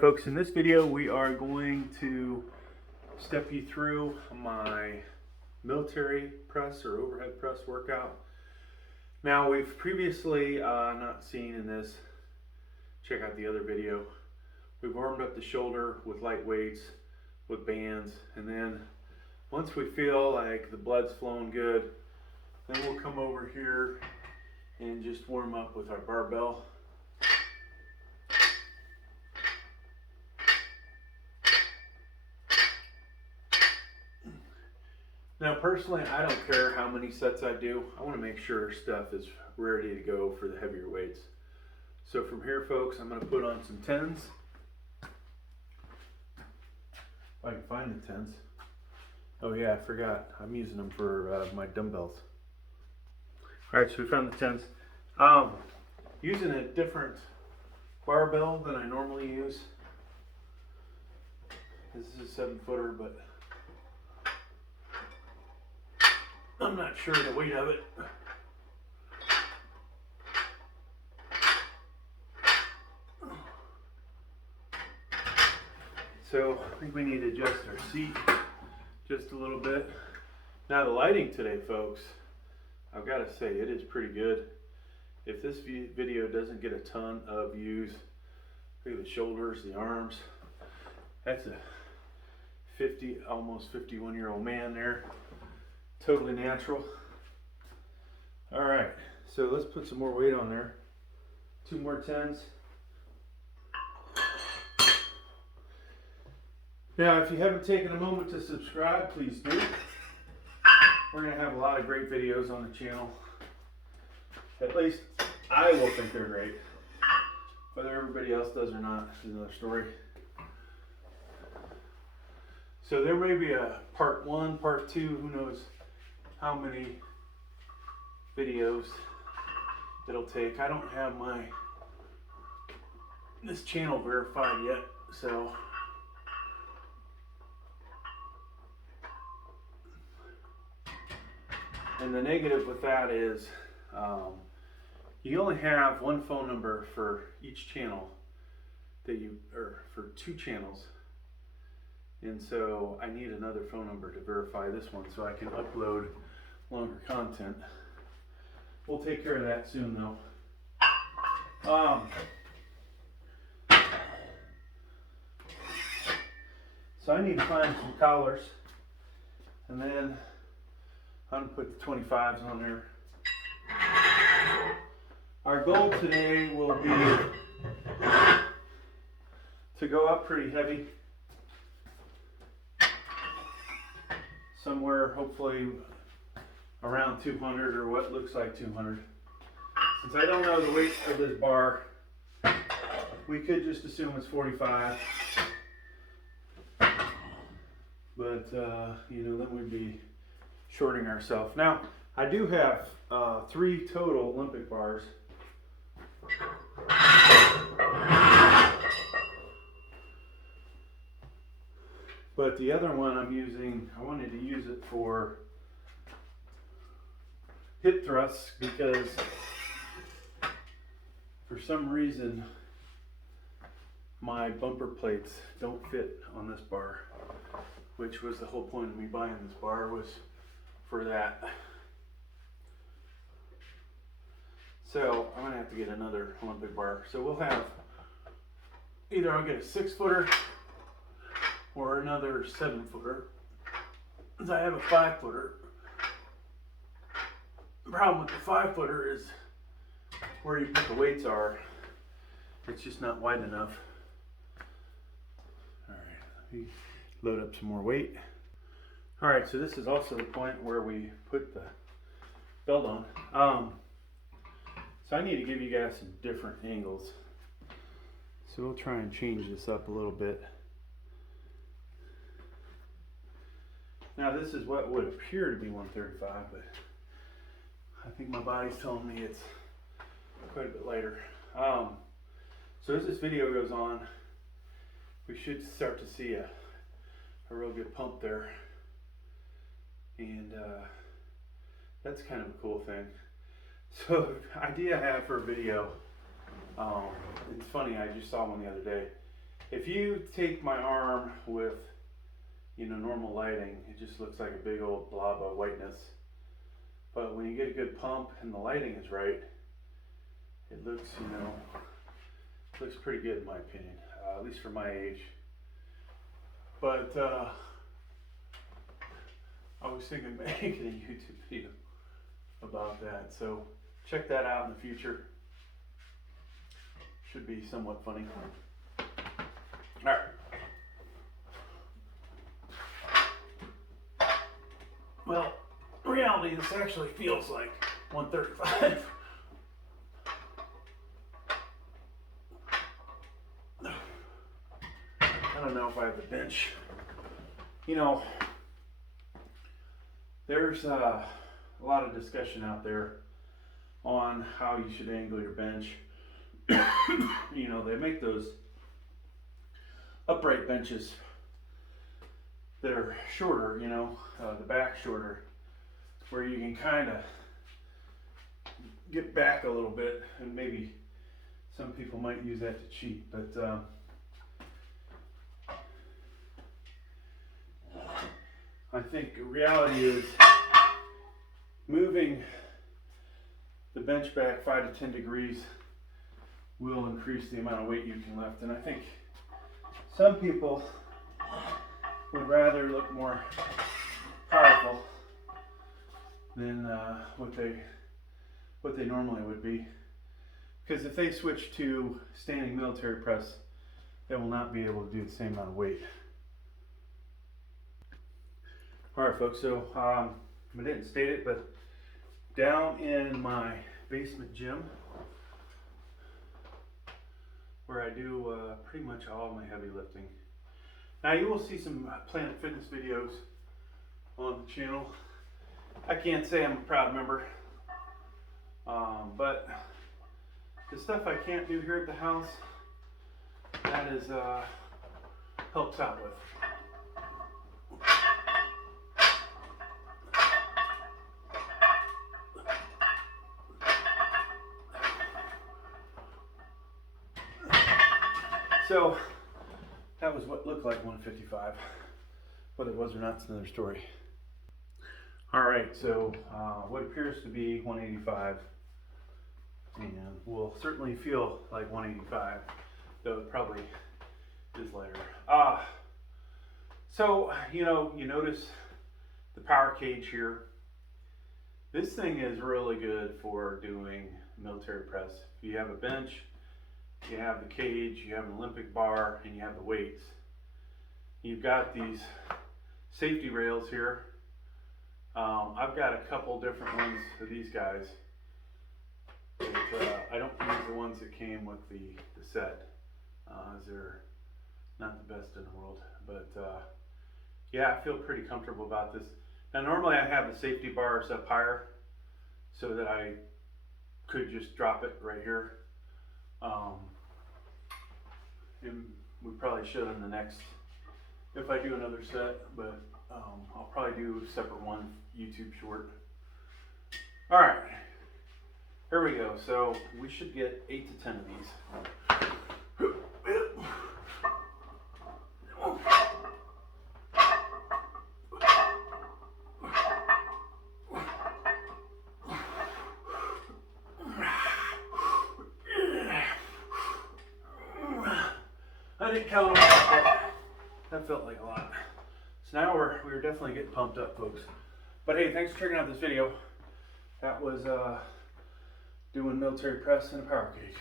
Folks, in this video we are going to step you through my military press or overhead press workout. Now, we've previously not seen in this, check out the other video, we've warmed up the shoulder with light weights, with bands, and then once we feel like the blood's flowing good, then we'll come over here and just warm up with our barbell. Now personally, I don't care how many sets I do. I want to make sure stuff is ready to go for the heavier weights. So from here, folks, I'm going to put on some 10s. If I can find the 10s. Oh yeah, I forgot. I'm using them for my dumbbells. Alright, so we found the 10s. Using a different barbell than I normally use. This is a 7-footer, but I'm not sure the weight of it. So I think we need to adjust our seat just a little bit. Now the lighting today, folks, I've got to say it is pretty good. If this video doesn't get a ton of views, look at the shoulders, the arms. That's a almost 51-year-old man there. Totally natural. All right, so let's put some more weight on there. 2 more 10s. Now, if you haven't taken a moment to subscribe, please do. We're going to have a lot of great videos on the channel. At least I will think they're great. Whether everybody else does or not is another story. So there may be a part 1, part 2, who knows how many videos it'll take. I don't have this channel verified yet, so and the negative with that is you only have one phone number for each channel or for 2 channels, and so I need another phone number to verify this one so I can upload longer content. We'll take care of that soon though. So I need to find some collars, and then I'm going to put the 25s on there. Our goal today will be to go up pretty heavy. Somewhere hopefully around 200 or what looks like 200. Since I don't know the weight of this bar, we could just assume it's 45. But you know, then we'd be shorting ourselves. Now, I do have 3 total Olympic bars. But the other one I'm using, I wanted to use it for hip thrusts because for some reason my bumper plates don't fit on this bar, which was the whole point of me buying this bar, was for that. So I'm gonna have to get another Olympic bar. So we'll have either I'll get a 6-footer or another 7-footer. Because I have a 5-footer. The problem with the 5-footer is where you put the weights are, it's just not wide enough. Alright, let me load up some more weight. Alright, so this is also the point where we put the belt on. So I need to give you guys some different angles. So we'll try and change this up a little bit. Now this is what would appear to be 135, but I think my body's telling me it's quite a bit lighter. So as this video goes on, we should start to see a real good pump there. And that's kind of a cool thing. So the idea I have for a video, it's funny, I just saw one the other day. If you take my arm with, you know, normal lighting, it just looks like a big old blob of whiteness. But when you get a good pump and the lighting is right, it looks, you know, looks pretty good in my opinion, at least for my age. But I was thinking of making a YouTube video about that, so check that out in the future. Should be somewhat funny. All right. Well, in reality, this actually feels like 135. I don't know if I have the bench. You know, there's a lot of discussion out there on how you should angle your bench. You know, they make those upright benches that are shorter, you know, the back shorter, where you can kind of get back a little bit, and maybe some people might use that to cheat, but I think the reality is moving the bench back 5 to 10 degrees will increase the amount of weight you can lift. And I think some people would rather look more powerful than what they normally would be. Because if they switch to standing military press, they will not be able to do the same amount of weight. Alright folks, so I didn't state it, but down in my basement gym, where I do pretty much all of my heavy lifting. Now you will see some Planet Fitness videos on the channel. I can't say I'm a proud member, but the stuff I can't do here at the house, that is helps out with. So that was what looked like 155. Whether it was or not, it's another story. All right, so what appears to be 185, and will certainly feel like 185, though it probably is lighter. So you know, you notice the power cage here. This thing is really good for doing military press. If you have a bench, you have the cage, you have an Olympic bar, and you have the weights. You've got these safety rails here. I've got a couple different ones for these guys. But, I don't use the ones that came with the set, as they're not the best in the world. But yeah, I feel pretty comfortable about this. Now normally I have the safety bars up higher so that I could just drop it right here. And we probably should in the next, if I do another set, but I'll probably do a separate one, YouTube short. All right, here we go. So we should get 8 to 10 of these. I didn't count them all, but that felt like a lot. So now we're definitely getting pumped up, folks. But hey, thanks for checking out this video. That was doing military press and a power cage.